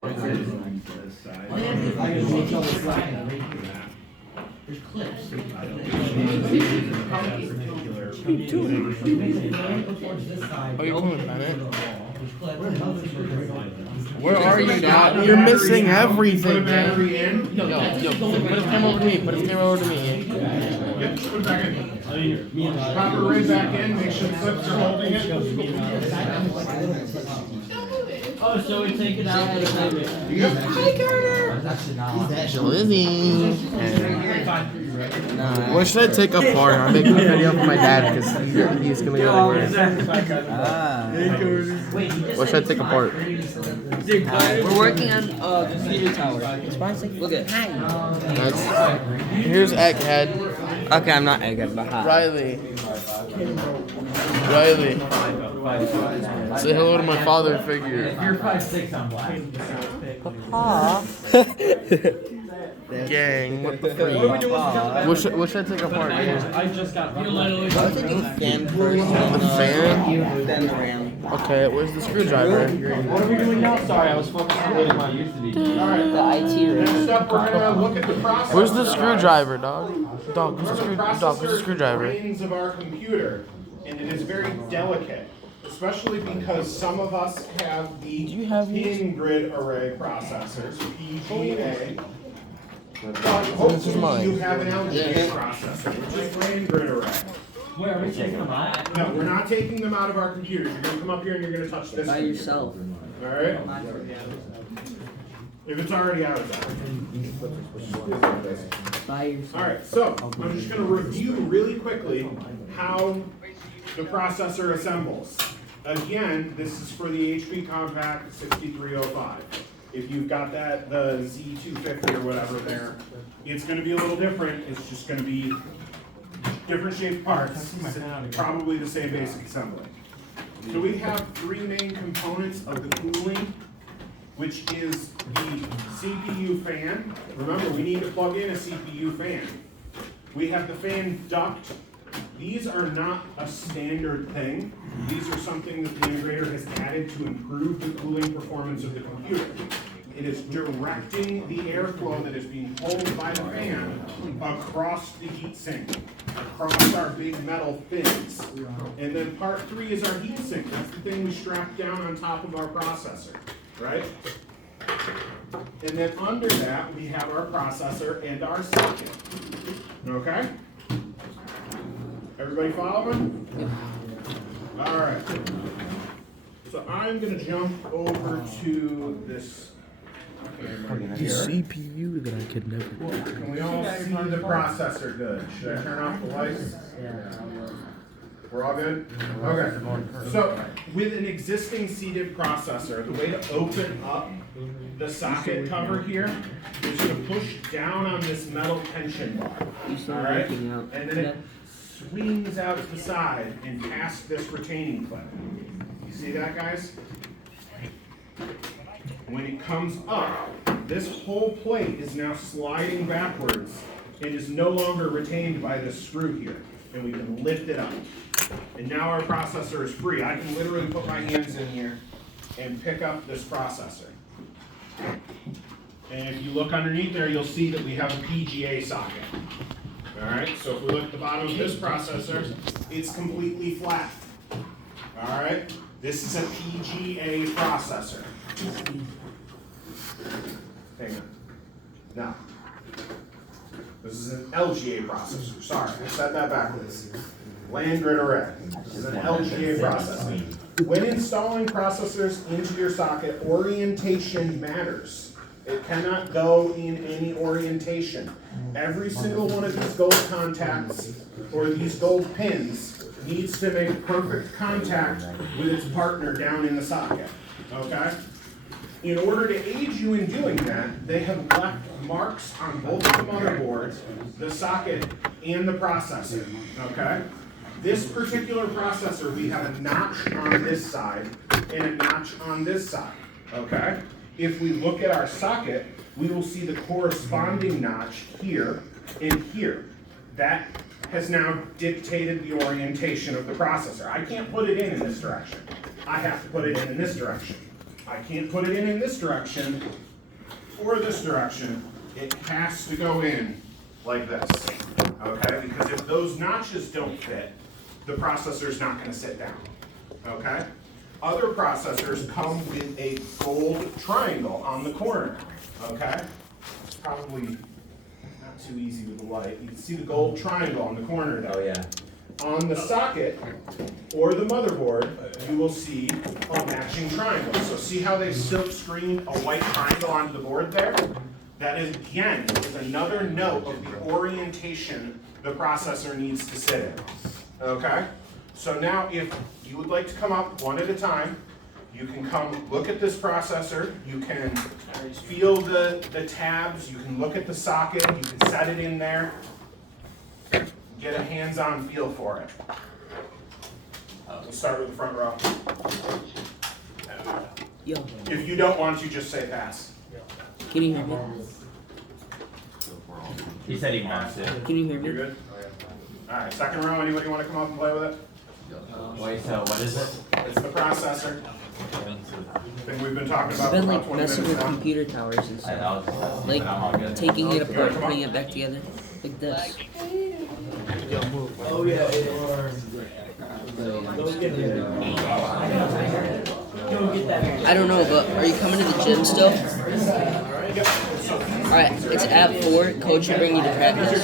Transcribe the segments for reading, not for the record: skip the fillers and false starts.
There's clips. Oh, you're coming, Bennett? Where are you, Dad? You're missing everything, man. Yo, put his camera over to me. Put his camera over to me. Yep, put it back in. Pop it right back in. Make sure the clips are holding it. Oh, so we take it out and save it. Yep. Hi, Carter. Lizzie. What should I take apart? I'm making a video for my dad because he's gonna go to work. What should I take apart? We're working on the computer tower. Look at That's, here's Egghead. Okay, I'm not Egghead, but hi. Riley. Say hello to my father figure. You're 5'6", I'm black. Gang, what the freak? What should I take apart, man? I just got. I was thinking fan first. The fan? Then the RAM. Okay, where's the screwdriver? What are we doing now? Sorry, I was focused on what I used to be. Alright, The IT room. next up we're gonna look at the processor. Where's the screwdriver, dog? Dog, where's the Processor screwdriver? is the brains of our computer, and it is very delicate, especially because some of us have the pin grid array processors, PGA. But hopefully mine. you have an LGA processor, which is brain grid array. Wait, are we taking them out? No, we're not taking them out of our computers. You're gonna come up here and you're gonna touch this. By yourself. Alright? If it's already out of that. By yourself. Alright, so I'm just going to review really quickly how the processor assembles. Again, this is for the HP Compact 6305. If you've got that, the Z250 or whatever there, it's going to be a little different. It's just going to be different shaped parts, probably the same basic assembly. So we have three main components of the cooling, which is the CPU fan. Remember, we need to plug in a CPU fan. We have the fan duct. These are not a standard thing. These are something that the integrator has added to improve the cooling performance of the computer. It is directing the airflow that is being pulled by the fan across the heat sink, across our big metal fins. And then part three is our heat sink. That's the thing we strap down on top of our processor, right? And then under that, we have our processor and our socket. Okay? Everybody following? All right. So I'm going to jump over to this CPU that I could never. Can we all see the processor good? Should I turn off the lights? We're all good? Okay. So with an existing seated processor, the way to open up the socket cover here is to push down on this metal tension bar. All right? And then it swings out to the side and past this retaining clip. You see that, guys? When it comes up, this whole plate is now sliding backwards and is no longer retained by this screw here. And we can lift it up. And now our processor is free. I can literally put my hands in here and pick up this processor. And if you look underneath there, you'll see that we have a PGA socket. All right, so if we look at the bottom of this processor, it's completely flat. All right, this is a PGA processor. Hang on. Now, this is an LGA processor. Sorry, I said that backwards. Land grid array. This is an LGA processor. When installing processors into your socket, orientation matters. It cannot go in any orientation. Every single one of these gold contacts or these gold pins needs to make perfect contact with its partner down in the socket. Okay? In order to aid you in doing that, they have left marks on both the motherboard, the socket, and the processor. Okay? This particular processor, we have a notch on this side and a notch on this side. Okay? If we look at our socket, we will see the corresponding notch here and here. That has now dictated the orientation of the processor. I can't put it in this direction. I have to put it in this direction. I can't put it in this direction or this direction. It has to go in like this, okay? Because if those notches don't fit, the processor's not gonna sit down, okay? Other processors come with a gold triangle on the corner, okay? It's probably not too easy with the light. You can see the gold triangle on the corner there. Oh, yeah. On the socket or the motherboard, you will see a matching triangle. So see how they silk screened a white triangle onto the board there? That is, again, is another note of the orientation the processor needs to sit in, okay? So now if you would like to come up one at a time, you can come look at this processor, you can feel the tabs, you can look at the socket, you can set it in there, get a hands-on feel for it. We'll start with the front row. Yo, If you don't want to, just say pass. can you hear me? He said he wants it. Can you hear You're me? good? Alright, second row, anybody want to come up and play with it? Wait, so what is it? It's the processor. Thing we've been talking I've about for been about like 20 messing minutes with now. computer towers and I stuff. know. Like I'm all good. taking it apart and putting it back together. Like this. Oh, yeah. I don't know, but are you coming to the gym still? Alright, it's at 4. Coach will bring you to practice.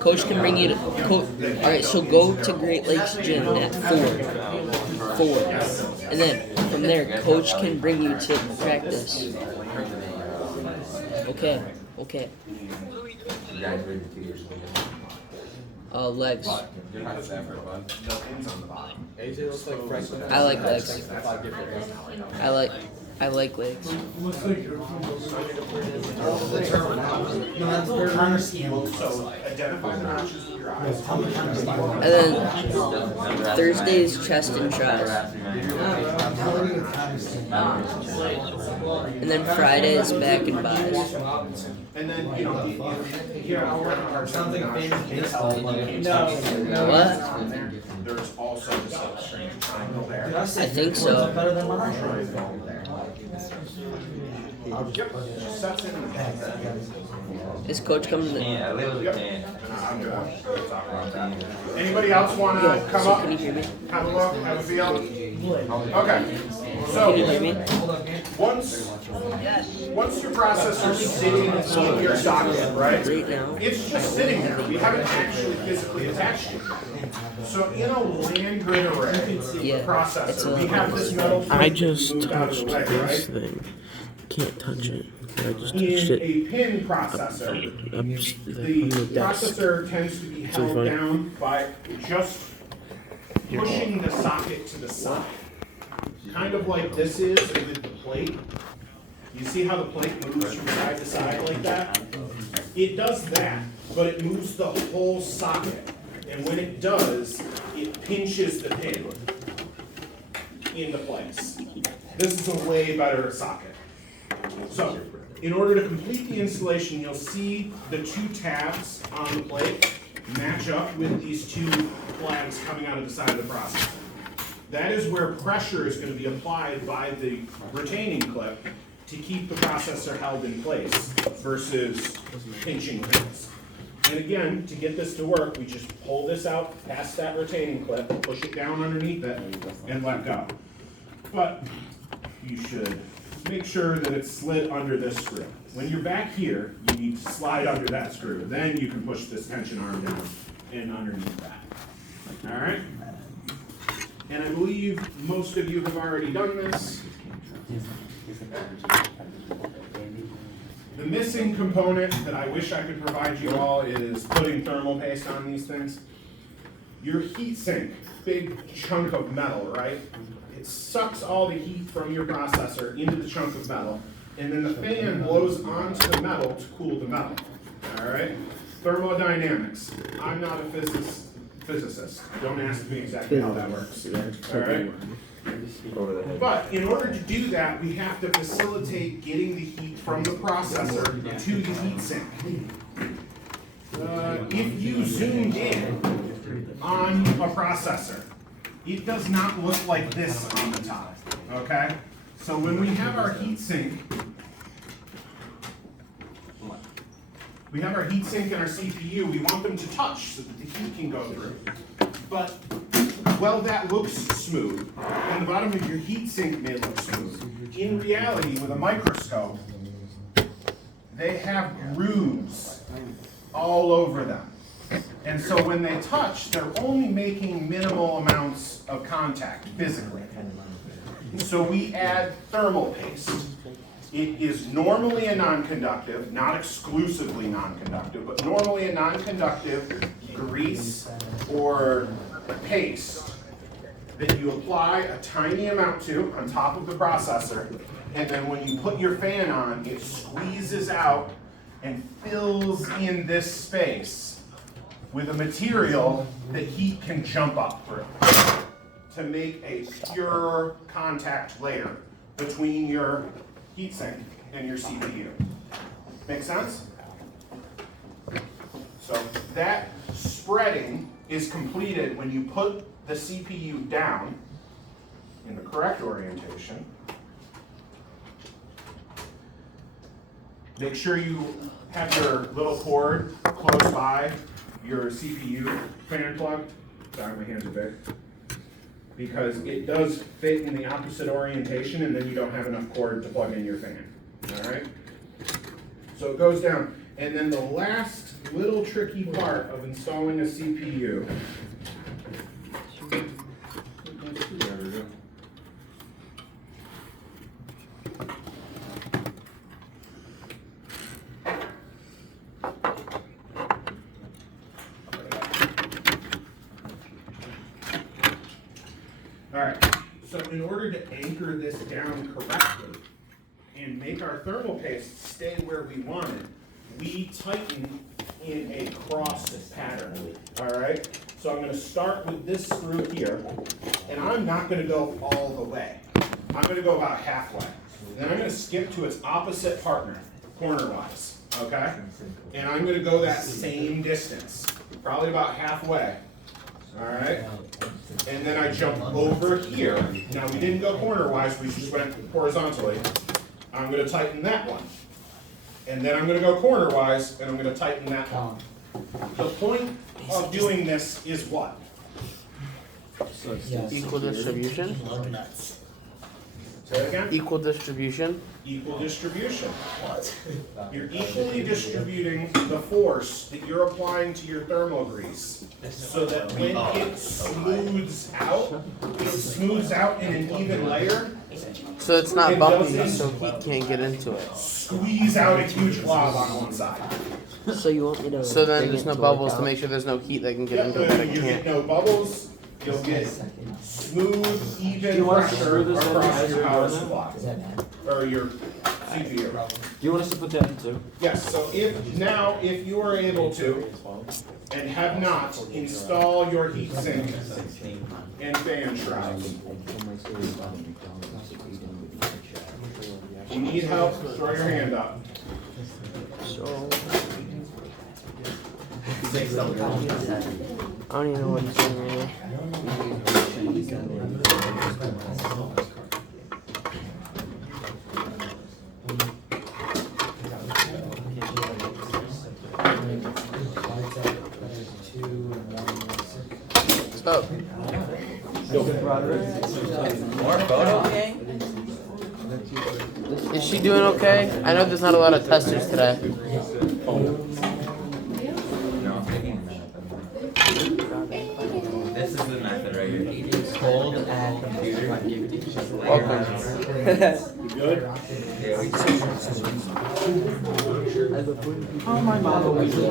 Coach can bring you to. Alright, so go to Great Lakes Gym at 4. And then from there, Coach can bring you to practice. Okay, okay. Legs. I like legs. I like legs. So identify the notches with your eyes. And then Thursday's chest and tries. And then Friday's back and buys. And then, you know, something What? there's also the silk-screen triangle there. I think so. Yep, sets in. Is Coach coming to the... Yeah, a little Yep. bit. I'm good. We'll talk about that. Anybody else want to come So up, can you hear me? have a look, have a feel? Okay, Can you hear so me? once your processor's sitting in your socket, right? Right now. It's just sitting there. We haven't actually physically attached it. So in a land grid array Yeah, it's processor, a- we have this metal I plate just moved out of touched the way, this right? thing. Can't touch it. I just In touched it a pin processor, up the on the desk. processor tends to be held funny. down by just pushing the socket to the side. Kind of like this is with the plate. You see how the plate moves from side to side like that? It does that, but it moves the whole socket. And when it does, it pinches the pin into place. This is a way better socket. So, in order to complete the installation, you'll see the two tabs on the plate match up with these two flags coming out of the side of the processor. That is where pressure is going to be applied by the retaining clip to keep the processor held in place versus pinching things. And again, to get this to work, we just pull this out past that retaining clip, push it down underneath it, and let go. But you should make sure that it's slid under this screw. When you're back here, you need to slide under that screw. Then you can push this tension arm down and underneath that. All right? And I believe most of you have already done this. The missing component that I wish I could provide you all is putting thermal paste on these things. Your heat sink, big chunk of metal, right? It sucks all the heat from your processor into the chunk of metal, and then the fan blows onto the metal to cool the metal, all right? Thermodynamics. I'm not a physicist. Don't ask me exactly how that works, all right? But in order to do that, we have to facilitate getting the heat from the processor to the heatsink. If you zoomed in on a processor, it does not look like this on the top, okay? So when we have our heatsink, and our CPU, we want them to touch so that the heat can go through. But, well, that looks smooth, and the bottom of your heatsink may look smooth. In reality, with a microscope, they have grooves all over them. And so when they touch, they're only making minimal amounts of contact physically. So we add thermal paste. It is normally a non-conductive, not exclusively non-conductive, but normally a non-conductive grease or paste that you apply a tiny amount to on top of the processor, and then when you put your fan on, it squeezes out and fills in this space with a material that heat can jump up through to make a pure contact layer between your heatsink and your CPU. Make sense? So that spreading is completed when you put the CPU down in the correct orientation. Make sure you have your little cord close by your CPU fan plug. Sorry, my hands are big. Because it does fit in the opposite orientation, and then you don't have enough cord to plug in your fan. All right? So it goes down. And then the last little tricky part of installing a CPU. Alright, so in order to anchor this down correctly and make our thermal paste stay where we want it, we tighten in a cross pattern. Alright, so I'm going to start with this screw here, and I'm not going to go all the way. I'm going to go about halfway. Then I'm going to skip to its opposite partner, cornerwise. Okay? And I'm going to go that same distance, probably about halfway. Alright? And then I jump over here. Now we didn't go cornerwise, we just went horizontally. I'm going to tighten that one. And then I'm going to go cornerwise, and I'm going to tighten that one. The point of doing this is what? So it's equal distribution? Say it again? Equal distribution? Equal distribution. You're equally distributing the force that you're applying to your thermal grease so that when it smooths out in an even layer. So it's not bumpy, so heat can't get into it. Squeeze out a huge blob on one side. So you want me to? So then there's no bubbles to make sure there's no heat that can get into it that You get can't. no bubbles. You'll get smooth, even you want us to pressure screw this in across as your you're power doing it? supply or your CPU. Do you want us to put that in too? Yes. So if you are able to and have not install your heatsink and fan shrouds. If you need help, throw your hand up. I don't even know what he's doing right now. Stop. Is she doing okay? I know there's not a lot of testers today. This is the method right here. Cold at computer. Welcome. Good. Yeah, we Oh, my mom always did.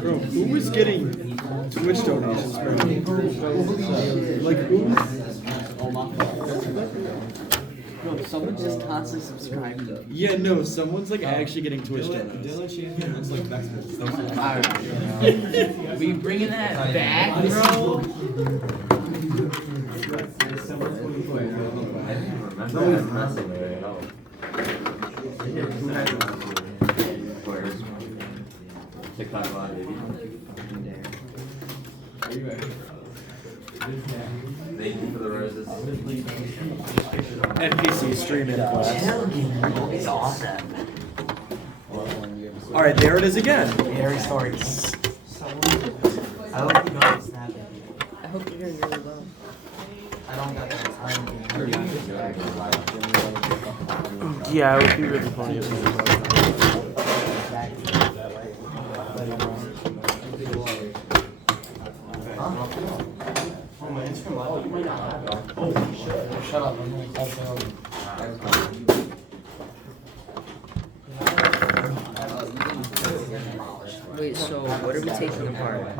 Bro, who was getting Twitch donations, bro? Like who? Bro, someone just constantly subscribed to me. Yeah, no, someone's like actually getting Twitch donuts. Alright. We bringing that back, bro? TikTok live, baby. Thank you for the roses. NPC stream in class. It's awesome. All right, there it is again. Harry stories. I hope you know it's snapping. I hope you're hearing really well. I don't got that time. Yeah, it would be really funny if Shut up. Wait, so what are we taking apart?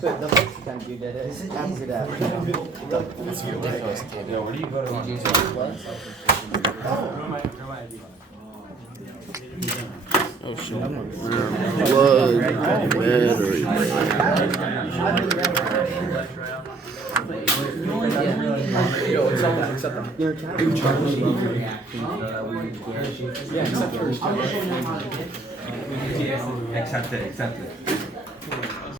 The next time you did it, after that. Yo, where do you go to lunch? oh shit, I'm on blood battery. Yo, it's all except them. Yeah, except for Accept it, accept it.